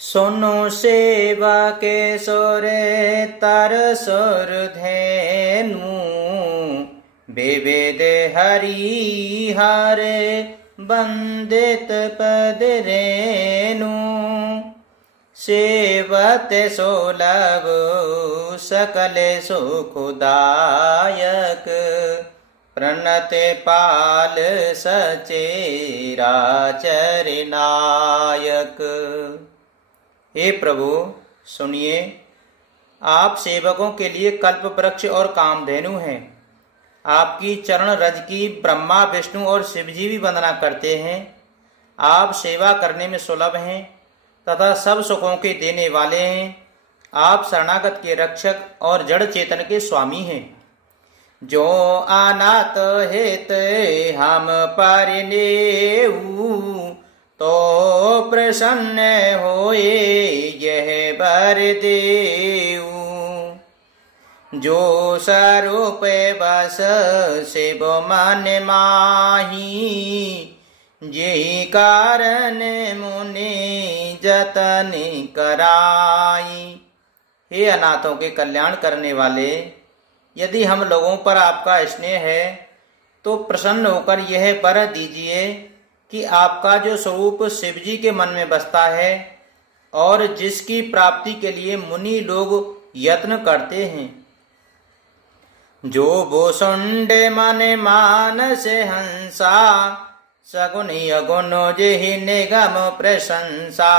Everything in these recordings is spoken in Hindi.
सुनो सेवा के सोरे तर सुर धेनु विविध हरि हरे वंदित पद रेनु सेवत सुलभ सकल सुखदायक प्रणत पाल सचेरा चरनायक। हे प्रभु सुनिए, आप सेवकों के लिए कल्प वृक्ष और कामधेनु हैं। आपकी चरण रज की ब्रह्मा विष्णु और शिवजी भी वंदना करते हैं। आप सेवा करने में सुलभ हैं तथा सब सुखों के देने वाले हैं। आप शरणागत के रक्षक और जड़ चेतन के स्वामी हैं। जो अनाथ हित हम परिनेऊ तो प्रसन्न होए यह बर देऊ। जो स्वरूप बस शिव मन माही यही कारण मुनि जतन कराई। हे अनाथों के कल्याण करने वाले, यदि हम लोगों पर आपका स्नेह है तो प्रसन्न होकर यह वर दीजिए कि आपका जो स्वरूप शिवजी के मन में बसता है और जिसकी प्राप्ति के लिए मुनि लोग यत्न करते हैं। जो भूषुंड मन मानस हंसा सगुन अगुण जेहि निगम प्रशंसा।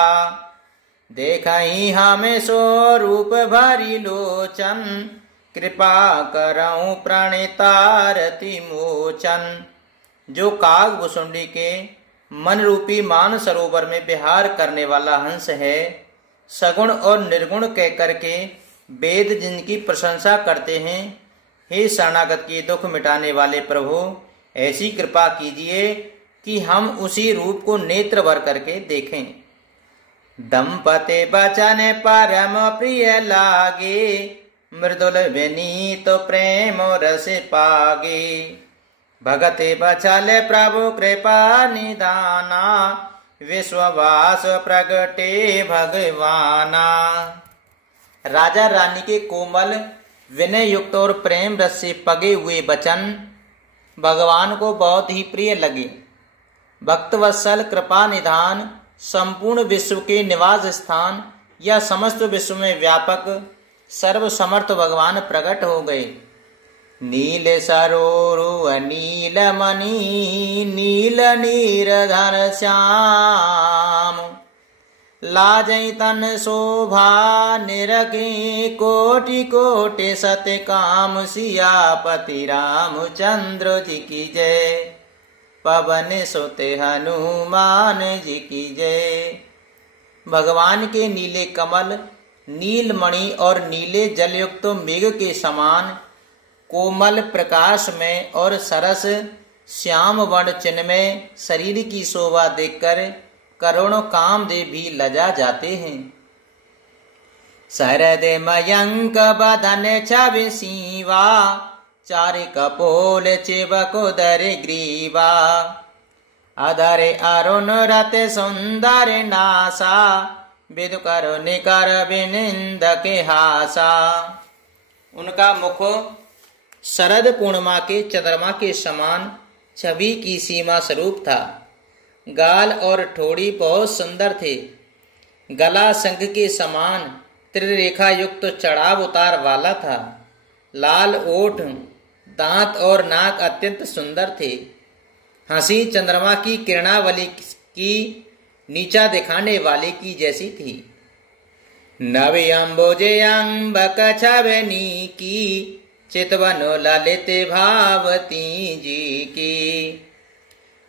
देखहि हमें स्वरूप भरी लोचन कृपा करऊं प्रणितारति मोचन। जो काग भुसुंडी के मन रूपी मान सरोवर में विहार करने वाला हंस है, सगुण और निर्गुण कह करके वेद जिनकी प्रशंसा करते हैं। हे शरणागत के दुख मिटाने वाले प्रभु, ऐसी कृपा कीजिए कि हम उसी रूप को नेत्र भर करके देखें। दंपति बचन परम प्रिय लागे मृदुल विनीत प्रेम रस पागे। भगति बचल प्रभु कृपा निदाना विश्ववास प्रगटे भगवाना। राजा रानी के कोमल विनय युक्त और प्रेम रस से पगे हुए वचन भगवान को बहुत ही प्रिय लगे। भक्तवत्सल कृपा निधान संपूर्ण विश्व के निवास स्थान या समस्त विश्व में व्यापक सर्व समर्थ भगवान प्रकट हो गए। नील सरोरु नील मणि नील नीरधर श्याम। लाजई तन शोभा निरखी कोटि कोटि सत्य काम। सियापति रामचंद्र जी की जय, पवन सुत हनुमान जी की जय। भगवान के नीले कमल नील मणि और नीले जलयुक्त मेघ के समान कोमल प्रकाश में और सरस श्याम वर्ण चिन्ह में शरीर की शोभा देखकर करोड़ों कामदेव भी लजा जाते हैं। शरद मयंक बदन छवि सीवा चार कपोल चिबक उदर ग्रीवा। अधर अरुण रत सुंदर नासा विदु करो निकर विनिंद के हासा। उनका मुख शरद पूर्णिमा के चंद्रमा के समान छवि की सीमा स्वरूप था। गाल और ठोड़ी बहुत सुंदर थे। गला शंख के समान त्रिरेखा युक्त चढ़ाव उतार वाला था। लाल ओठ, दांत और नाक अत्यंत सुंदर थे। हंसी चंद्रमा की किरणावली की नीचा दिखाने वाले की जैसी थी। नव अम्बोजे अम्बक छवनी की चितवन ललित भावती जी की।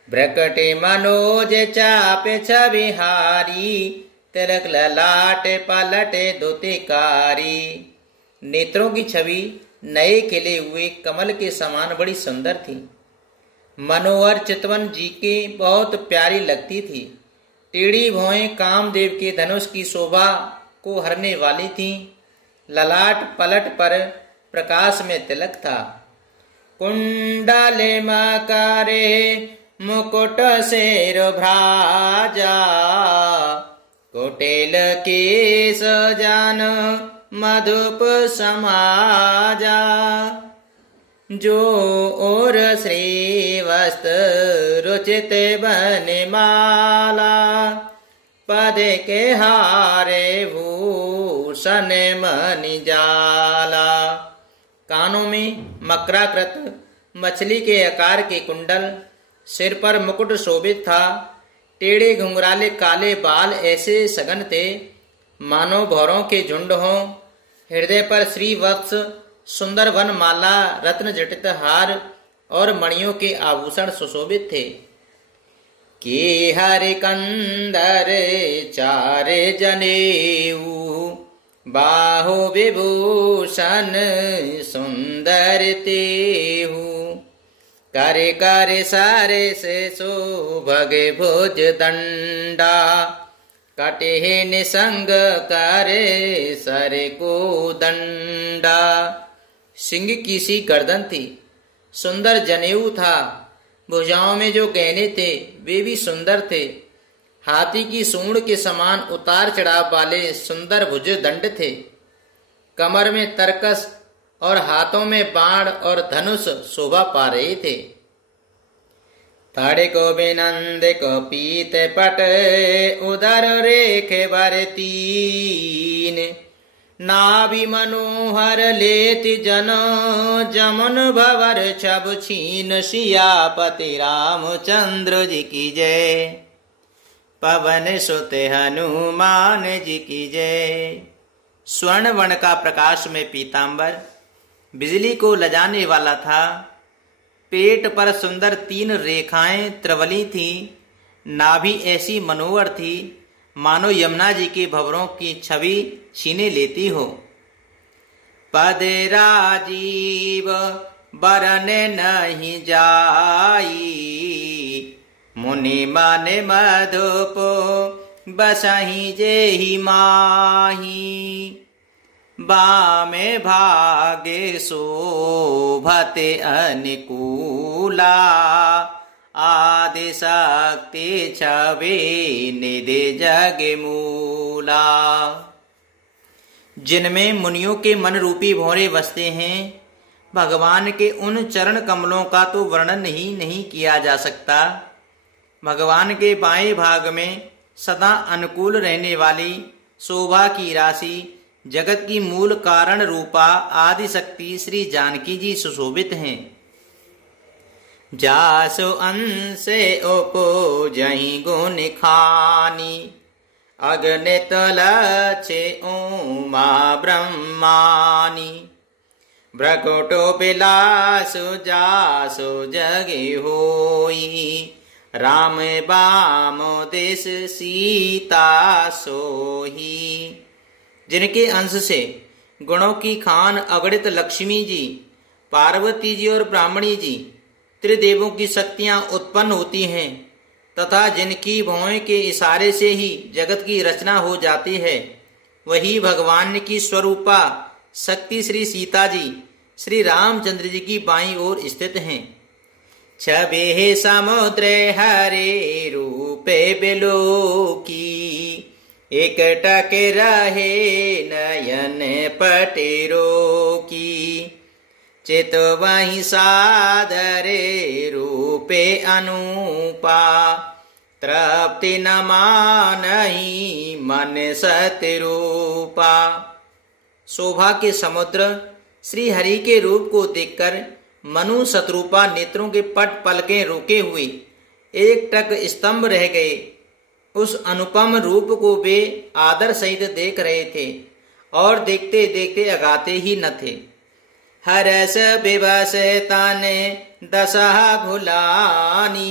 भ्रकटे मनोज चाप छविहारी तिलक ललाट पलटे दुतिकारी। नेत्रों की छवि नए खिले हुए कमल के समान बड़ी सुंदर थी। मनोहर चितवन जी के बहुत प्यारी लगती थी। टेढ़ी भौएं कामदेव के धनुष की शोभा को हरने वाली थी। ललाट पलट पर प्रकाश में तिलक था। कुंडले मकारे मुकुट शेर भ्राजा कोटेल केश जान मधुप समाजा, जो और श्रीवस्त्र रुचित बनमाला, पद के हारे भूषण मणि जाला। कानों में मकराकृत मछली के आकार के कुंडल, सिर पर मुकुट शोभित था। टेढ़े घुंघराले काले बाल ऐसे सघन थे मानो भौरों के झुंड हों। हृदय पर श्रीवत्स सुंदर वन माला, रत्न जटित हार और मणियों के आभूषण सुशोभित थे। के हरि कंदर चार जनेऊ, बाहु विभूषण सुंदर तेहू। करे करे सारे से सुभग भुज दंडा, कटे निसंग करे सर को दंडा। सिंह की सी गर्दन थी, सुंदर जनेऊ था। भुजाओं में जो गहने थे वे भी सुंदर थे। हाथी की सूंड के समान उतार चढ़ाव वाले सुंदर भुज दंड थे। कमर में तरकस और हाथों में बाण और धनुष शोभा पा रहे थे। ताड़े को बिनंद को पीत पट, उदर रेखे बर तीन। नाभि मनोहर लेति जन, जमन भवर छब छीन। सियापति रामचंद्र जी की जय, पवन सुत हनुमान जी की जय। स्वर्ण वर्ण का प्रकाश में पीतांबर बिजली को लजाने वाला था। पेट पर सुंदर 3 रेखाएं त्रिवली थी। नाभि ऐसी मनोहर थी मानो यमुना जी के भंवरों की छवि छीने लेती हो। पद राजीव बरन नहीं जाई, मुनि मन मधुप बसहि जेहि माही। बामे भागे शोभते अनुकूला, आदि शक्ति छवि निधि जग मूला। जिनमें मुनियों के मन रूपी भौरे बसते हैं, भगवान के उन चरण कमलों का तो वर्णन ही नहीं किया जा सकता। भगवान के बाएं भाग में सदा अनुकूल रहने वाली शोभा की राशि, जगत की मूल कारण रूपा आदि शक्ति श्री जानकी जी सुशोभित हैं। जासु अंश उपजहि गुण खानी, अगणित लक्षे उमा ब्रह्मानी। भ्रकुटो बिलासु जासु जगे होई, राम बाम देश सीता सोही। जिनके अंश से गुणों की खान अगणित लक्ष्मी जी, पार्वती जी और ब्राह्मणी जी त्रिदेवों की शक्तियां उत्पन्न होती हैं, तथा जिनकी भौएं के इशारे से ही जगत की रचना हो जाती है, वही भगवान की स्वरूपा शक्ति श्री सीता जी श्री रामचंद्र जी की बाईं ओर स्थित हैं। छबे समुद्र हरे रूपे बिलोकी, एक टक रहे नयन पटेरो की। चित वही सादरे रूपे अनूपा, तृप्ति न मानहि मन सतरूपा। शोभा के समुद्र श्री हरि के रूप को देखकर मनु शत्रुपा नेत्रों के पट पलकें रोके हुए एक टक स्तंभ रह गए। उस अनुपम रूप को वे आदर सहित देख रहे थे और देखते देखते अगाते ही न थे। हरस विवश ताने दशा भुलानी,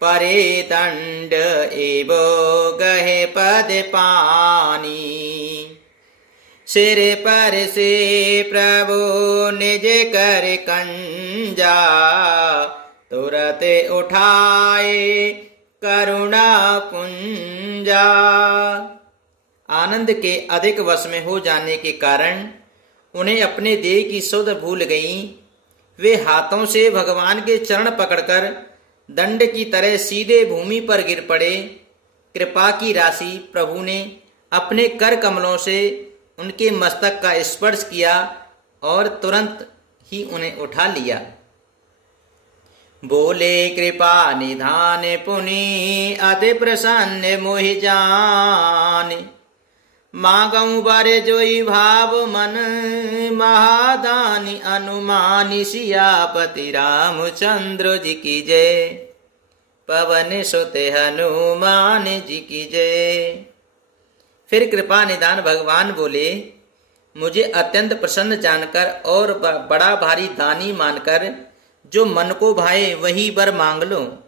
परे दंड एवो गहे पद पानी। सिर पर से प्रभु निज कर कंजा, तुरत उठाए करुणा पुंजा। आनंद के अधिक वश में हो जाने के कारण उन्हें अपने देह की सुध भूल गई। वे हाथों से भगवान के चरण पकड़कर दंड की तरह सीधे भूमि पर गिर पड़े कृपा की राशि प्रभु ने अपने कर कमलों से उनके मस्तक का स्पर्श किया और तुरंत ही उन्हें उठा लिया। बोले कृपा निधान पुनि अति प्रसन्न मोहि जान, मांगऊ बारे जोई भाव मन महादानी अनुमानी सियापति रामचंद्र जी की जय, पवन सुत हनुमान जी की जय। फिर कृपा निधान भगवान बोले, मुझे अत्यंत प्रसन्न जानकर और बड़ा भारी दानी मानकर जो मन को भाए वही वर मांग लो।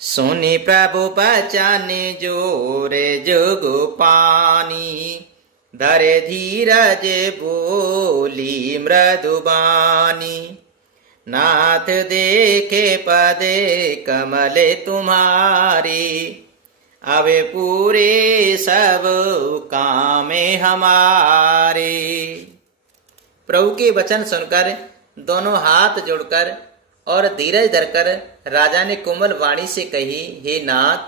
सोने प्रभु पहचाने जोरे जोगो पानी, धरे धीरज बोली मृदुबानी, नाथ देखे पदे कमले तुम्हारी, अवे पूरे सब कामे हमारे। प्रभु के वचन सुनकर दोनों हाथ जोड़कर और धीरज धरकर राजा ने कोमल वाणी से कही, हे नाथ,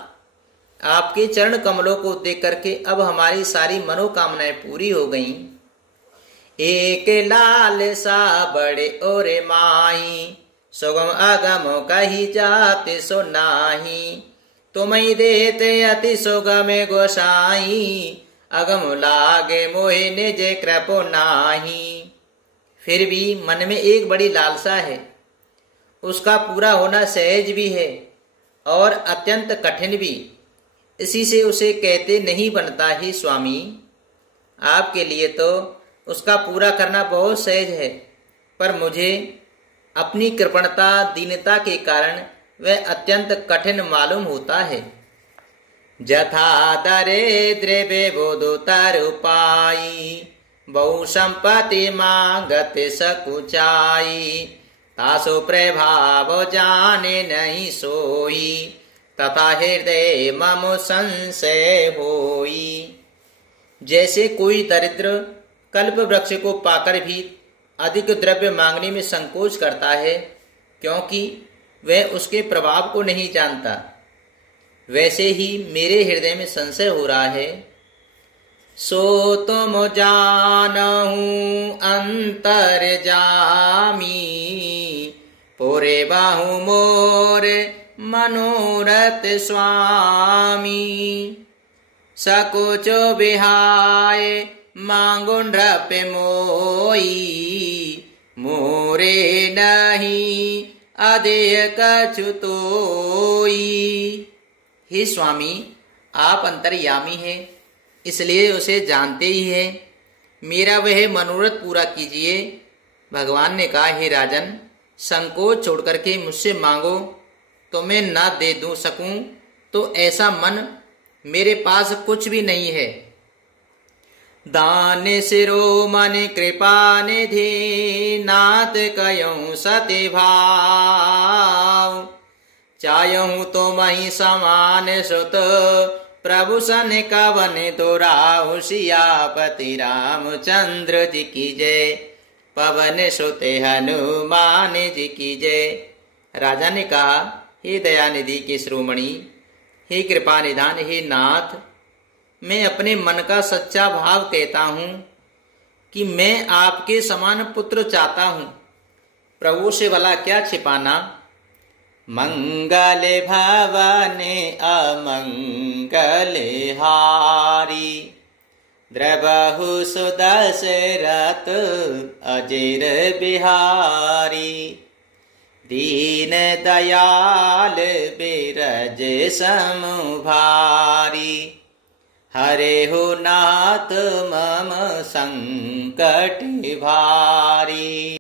आपके चरण कमलों को देख करके अब हमारी सारी मनोकामनाएं पूरी हो गईं। एक लाल सा बड़े और माही, सुगम अगम कही जाते सो नाही, तुम्हें देते अति सुगम गोसाई, अगम लागे मोहे निज कृपो नाही। फिर भी मन में एक बड़ी लालसा है, उसका पूरा होना सहज भी है और अत्यंत कठिन भी, इसी से उसे कहते नहीं बनता ही स्वामी। आपके लिए तो उसका पूरा करना बहुत सहज है, पर मुझे अपनी कृपणता दीनता के कारण वह अत्यंत कठिन मालूम होता है। जथा दरिद्र बेबोधो तरु पाई, बहु संपत्ति मांगत सकुचाई, तासो प्रभाव जाने नहीं सोई, तथा हृदय मम संशय होई। जैसे कोई दरिद्र कल्प वृक्ष को पाकर भी अधिक द्रव्य मांगने में संकोच करता है, क्योंकि वह उसके प्रभाव को नहीं जानता, वैसे ही मेरे हृदय में संशय हो रहा है। सो तुम जानहूं अंतर जामी, पूरे बाहु मोर मनोरथ स्वामी, सकुचो बिहाय मांगो नृप मोई, मोरे नहीं अधिक कछुतोई। हे स्वामी, आप अंतर्यामी हैं, इसलिए उसे जानते ही है, मेरा वह मनोरथ पूरा कीजिए। भगवान ने कहा, हे राजन, संकोच छोड़ करके मुझसे मांगो, तो मैं न दे दूं सकूं तो ऐसा मन मेरे पास कुछ भी नहीं है। दान सिरो मन कृपा निधि, नाथ कयऊं सति भाव, चाहूं तो मही समान सुत, प्रभु सन कवन दोराहु, सियापति रामचंद्र जी की जय, पवन सुत हनुमान जी की जय। राजा ने कहा, हे दयानिधि के श्रोमणि, हे कृपा निधान, हे नाथ, मैं अपने मन का सच्चा भाव कहता हूं कि मैं आपके समान पुत्र चाहता हूं। प्रभु से भला क्या छिपाना। मंगल भवने अमंगल हारी, द्रबहु सुदशरथ अजिर बिहारी, दीन दयाल बिरज समुभारी, हरे हो नाथ मम संकट भारी।